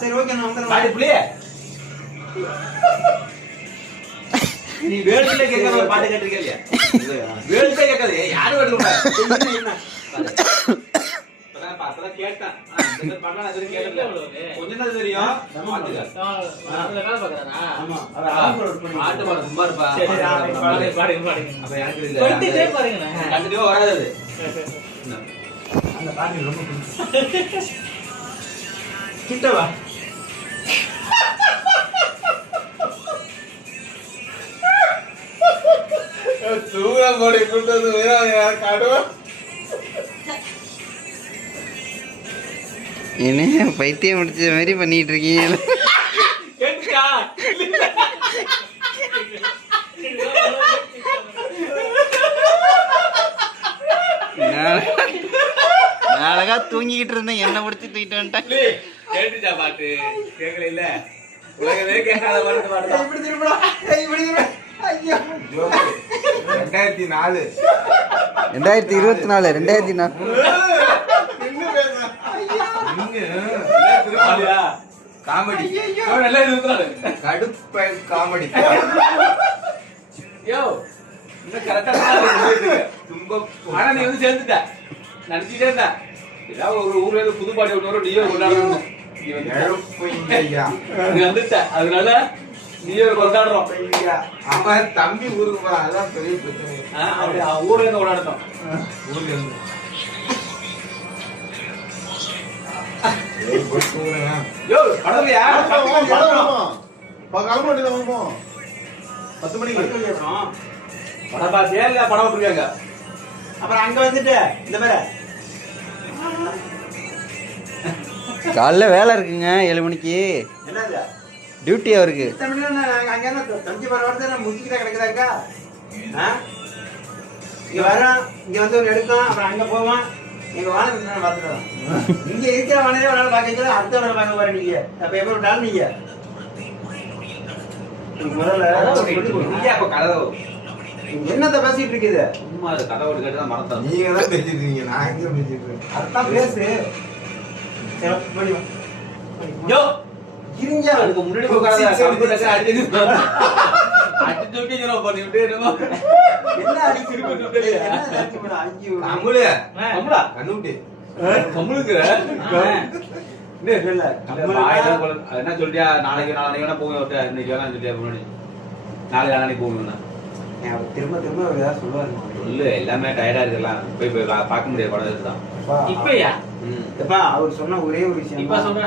சரி ஓகே நான் வந்துறேன் புளியே. நீ வேல்ல கேக்குற பாட்டு கேட்டிருக்கே இல்லையா? வேல்ல கேட்காதே யாரு வேடுறா? அதான் பாத்தல கேட்டேன். இந்த பண்ணா அது கேட்டல. கொஞ்சம் தான் தெரியும். பாத்துக்க. அதுல வேலை பார்க்கறானா? ஆமா. அவ பாட்டு பாட சும்மா இருப்பா. சரி பாடுங்க. அப்ப எனக்கு இல்ல. கண்டிப்பா பாருங்க. கண்டிப்பா வராது அது. அந்த பாட்டு ரொம்ப பிடிக்கும். கிட்ட வா. தூங்க போடி கூட்டது வேற காடுவா. என்ன பைத்தியம் முடிச்ச மாதிரி பண்ணிட்டு இருக்கீங்க? கேட்டுக்கா. நான் அழகா தூங்கிக்கிட்டு இருந்தேன், என்ன முடிச்சு தூக்கிட்டு வந்துட்டேன். கேட்டுச்சா பாட்டு? கேட்கல இல்ல? உலகமே கேட்காத பாட்டு பாடுறா. இப்படி திரும்படா. இப்படி திரும்ப. ஐயோ. 2004 2024 காமெடி. கடுப்ப காமெடி. யோ இன்னும் கரெக்டா ஆனா நீ வந்து சேர்ந்துட்ட நினைச்சிட்டே இருந்தா ஏதாவது ஒரு ஊர்ல இருந்து புது பாட்டி ஒன்று வரும் நீயோ கொண்டாடணும். நீ வந்துட்ட அதனால நீயோ கொண்டாடுறோம். அவன் தம்பி ஊருக்கு போறான் அதான் பெரிய பிரச்சனை. ஊர்ல இருந்து கொண்டாடணும். ஊர்ல இருந்து யோ படலையா? 10 மணிக்கு படம் பாத்தியா இல்ல படம் விட்டுருக்காங்க? அப்புறம் அங்க வந்துட்டு இந்த பேர காலைல வேலை இருக்குங்க 7 மணிக்கு. என்னது டியூட்டி அவருக்கு. அங்க தம்பி பரவாயில்ல முடிச்சுக்கிட்டா கிடைக்குதாக்கா? இங்க வரான் இங்க வந்து ஒரு எடுக்கும் அப்புறம் அங்க போவான். எங்க வாழை பாத்துக்கலாம். இங்க இருக்கிற வாழையே வேலை பாக்க அடுத்த வேலை பார்க்க போற நீங்க. அப்ப எப்ப விட்டாலும் நீங்க என்னத்த பேசிட்டு இருக்குது? சும்மா அது கதவு கேட்டுதான் மறந்தோம். நீங்க தான் பேசிட்டு இருக்கீங்க, நான் எங்க பேசிட்டு இருக்கேன்? அதான் பேசு. யோ இருங்க அதுக்கு முன்னாடி உட்கார்ந்தா கம்ப்யூட்டர் அடிச்சு தூக்கி ஜீரோ பண்ணி விட்டு என்ன அடி திருப்பி விட்டு என்ன அடிச்சு போடா. ஐயோ கம்முல கம்முடா கண்ணுட்டி கம்முலுக்குற என்ன இல்ல வாயில போல என்ன சொல்றியா? நாளைக்கு வேணா போங்க விட்டு இன்னைக்கு வேணா சொல்றியா? முன்னாடி நாளைக்கு போகணும்னா திரும்ப ஏதாவது சொல்லுவாரு. சொல்லு எல்லாமே டயர்டா இருக்கலாம். போய் பார்க்க முடியாது படம் தான் இப்பயா. அவர் சொன்ன ஒரே ஒரு விஷயம் இப்ப சொல்ற